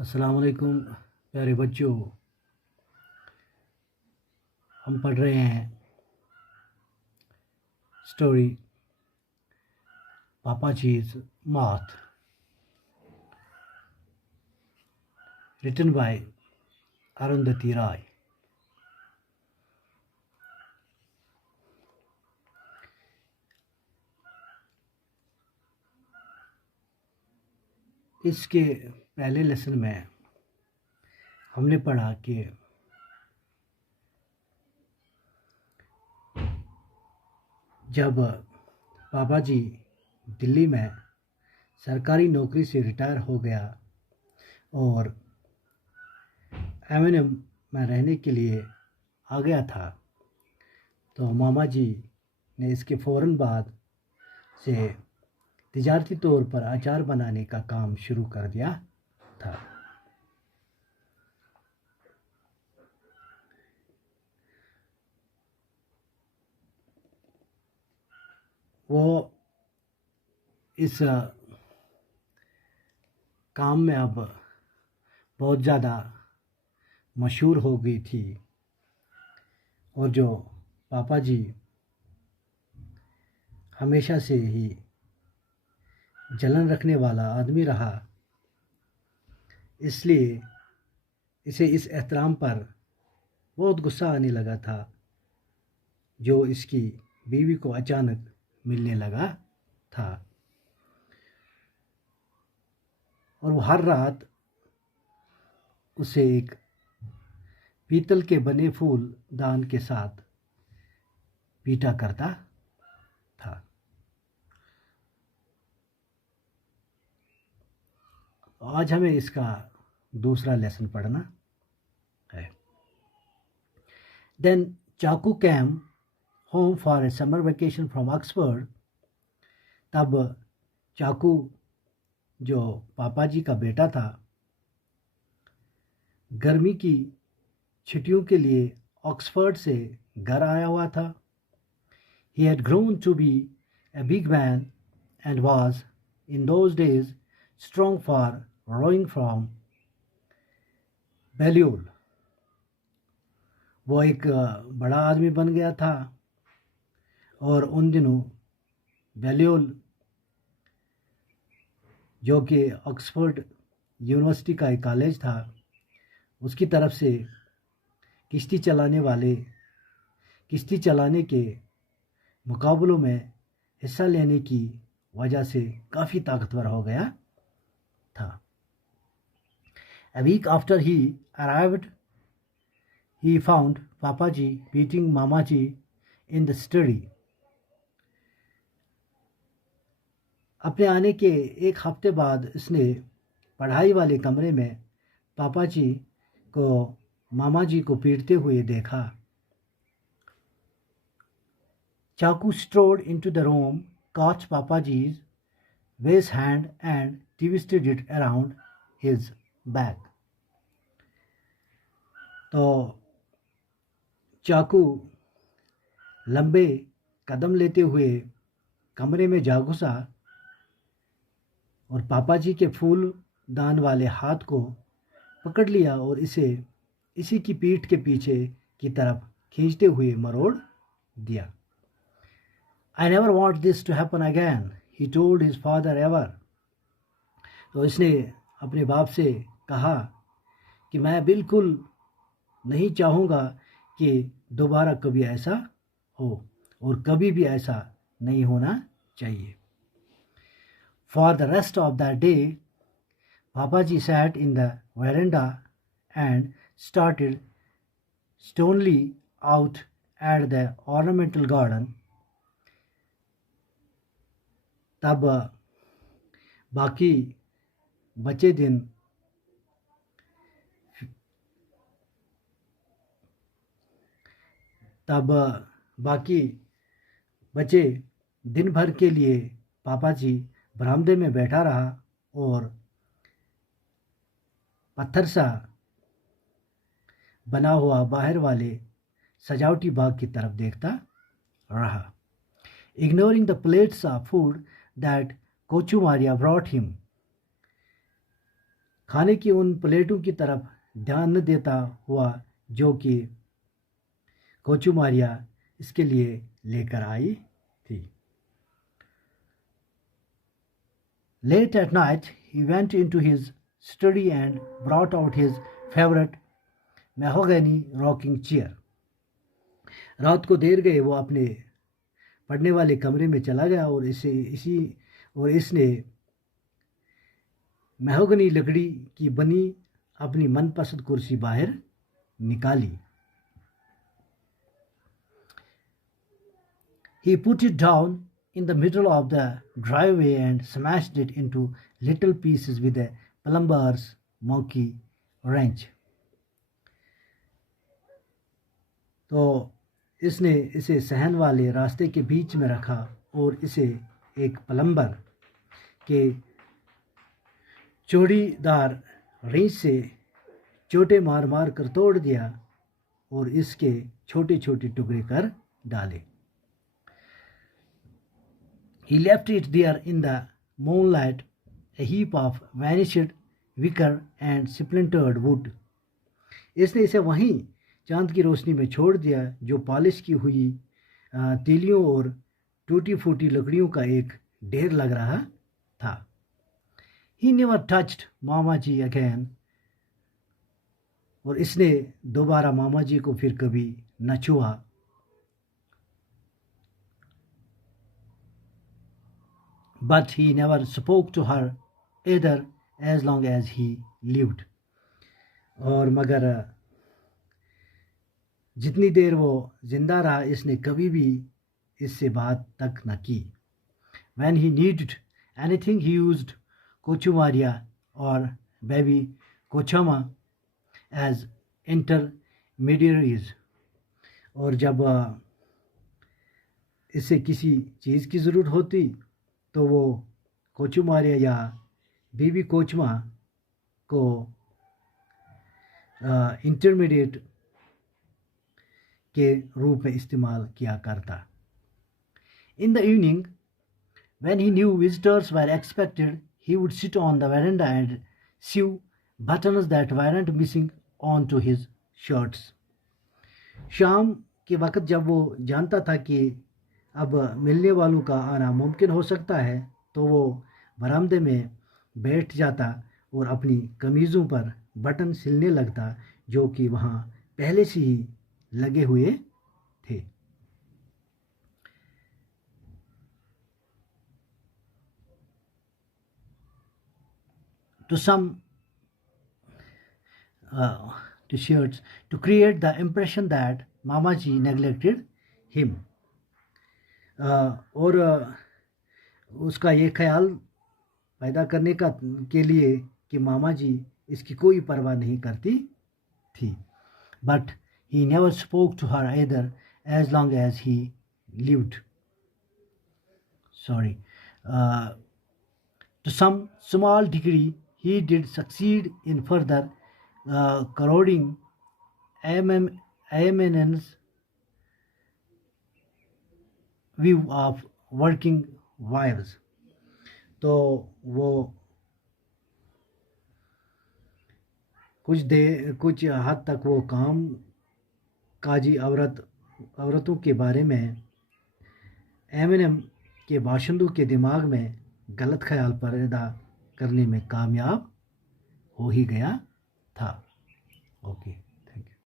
अस्सलाम वालेकुम प्यारे बच्चों। हम पढ़ रहे हैं story Papachi's moth, written by Arundhati Roy. इसके पहले लेसन में हमने पढ़ा कि जब पापा जी दिल्ली में सरकारी नौकरी से रिटायर हो गया और एम में रहने के लिए आ गया था, तो मामा जी ने इसके फ़ौरन बाद से तिजारती तौर पर अचार बनाने का काम शुरू कर दिया था। वो इस काम में अब बहुत ज़्यादा मशहूर हो गई थी और जो पापा जी हमेशा से ही जलन रखने वाला आदमी रहा, इसलिए इसे इस एहतराम पर बहुत गुस्सा आने लगा था जो इसकी बीवी को अचानक मिलने लगा था। और वो हर रात उसे एक पीतल के बने फूल दान के साथ पीटा करता था। आज हमें इसका दूसरा लेसन पढ़ना है। Then चाकू came home for a summer vacation from Oxford। तब चाकू जो पापा जी का बेटा था गर्मी की छुट्टियों के लिए ऑक्सफोर्ड से घर आया हुआ था। He had grown to be a big man and was in those days strong for rowing from Balliol। वो एक बड़ा आदमी बन गया था और उन दिनों बैलियोल जो कि ऑक्सफोर्ड यूनिवर्सिटी का एक कॉलेज था उसकी तरफ से किश्ती चलाने के मुकाबलों में हिस्सा लेने की वजह से काफ़ी ताकतवर हो गया था। A week after he arrived, he found Papaji beating Mamaji in the study। अपने आने के एक हफ्ते बाद उसने पढ़ाई वाले कमरे में पापा जी को मामा जी को पीटते हुए देखा। चाकू strode into the room, caught Papaji's waist hand and twisted it around his back। तो चाकू लंबे कदम लेते हुए कमरे में जा घुसा और पापा जी के फूल दान वाले हाथ को पकड़ लिया और इसी की पीठ के पीछे की तरफ खींचते हुए मरोड़ दिया। I never want this to happen again, he told his father ever। तो इसने अपने बाप से कहा कि मैं बिल्कुल नहीं चाहूँगा कि दोबारा कभी ऐसा हो और कभी भी ऐसा नहीं होना चाहिए। For the rest of that day, Papaji sat in the veranda and started stonily out at the ornamental garden। तब बाकी बचे दिन भर के लिए पापा जी बरामदे में बैठा रहा और पत्थर सा बना हुआ बाहर वाले सजावटी बाग की तरफ देखता रहा। Ignoring the plates of food that Kochu Maria brought him। खाने की उन प्लेटों की तरफ ध्यान न देता हुआ जो कि कोचू मारिया इसके लिए लेकर आई थी। Late at night, he went into his study and brought out his favorite mahogany rocking chair. रात को देर गए वो अपने पढ़ने वाले कमरे में चला गया और इसने महगनी लकड़ी की बनी अपनी मनपसंद कुर्सी बाहर निकाली। He put it down in the middle of the driveway and smashed it into little pieces with a plumber's monkey wrench. तो इसने इसे सहन वाले रास्ते के बीच में रखा और इसे एक प्लम्बर के चौड़ीदार रेंच से चोटे मार मार कर तोड़ दिया और इसके छोटे छोटे टुकड़े कर डाले। He left it there in the moonlight, a heap of vanished wicker and splintered wood. इसने इसे वहीं चांद की रोशनी में छोड़ दिया जो पॉलिश की हुई तीलियों और टूटी फूटी लकड़ियों का एक ढेर लग रहा था। He never touched mama ji again. और इसने दोबारा मामा जी को फिर कभी न छुआ। But he never spoke to her either as long as he lived. और मगर जितनी देर वो जिंदा रहा इसने कभी भी इससे बात तक न की। When he needed anything he used Kochu Maria or baby Kochama as intermediaries. और जब इससे किसी चीज़ की ज़रूरत होती तो वो कोचू मारिया या बीबी कोचमा को इंटरमीडिएट के रूप में इस्तेमाल किया करता। In the evening, when he knew visitors were expected, he would sit on the veranda and sew buttons that weren't missing onto his shirts. शाम के वक्त जब वो जानता था कि अब मिलने वालों का आना मुमकिन हो सकता है तो वो बरामदे में बैठ जाता और अपनी कमीज़ों पर बटन सिलने लगता जो कि वहाँ पहले से ही लगे हुए थे। To shirts to create the impression that Mamaji neglected him. और उसका ये ख्याल पैदा करने के लिए कि मामा जी इसकी कोई परवाह नहीं करती थी। But he never spoke to her either as long as he lived. To some small degree he did succeed in further corroding AMN's view of working wives. तो वो कुछ हद तक वो काम काजी औरतों के बारे में एमएनएम के बाशिंदों के दिमाग में गलत ख्याल पैदा करने में कामयाब हो ही गया था। ओके।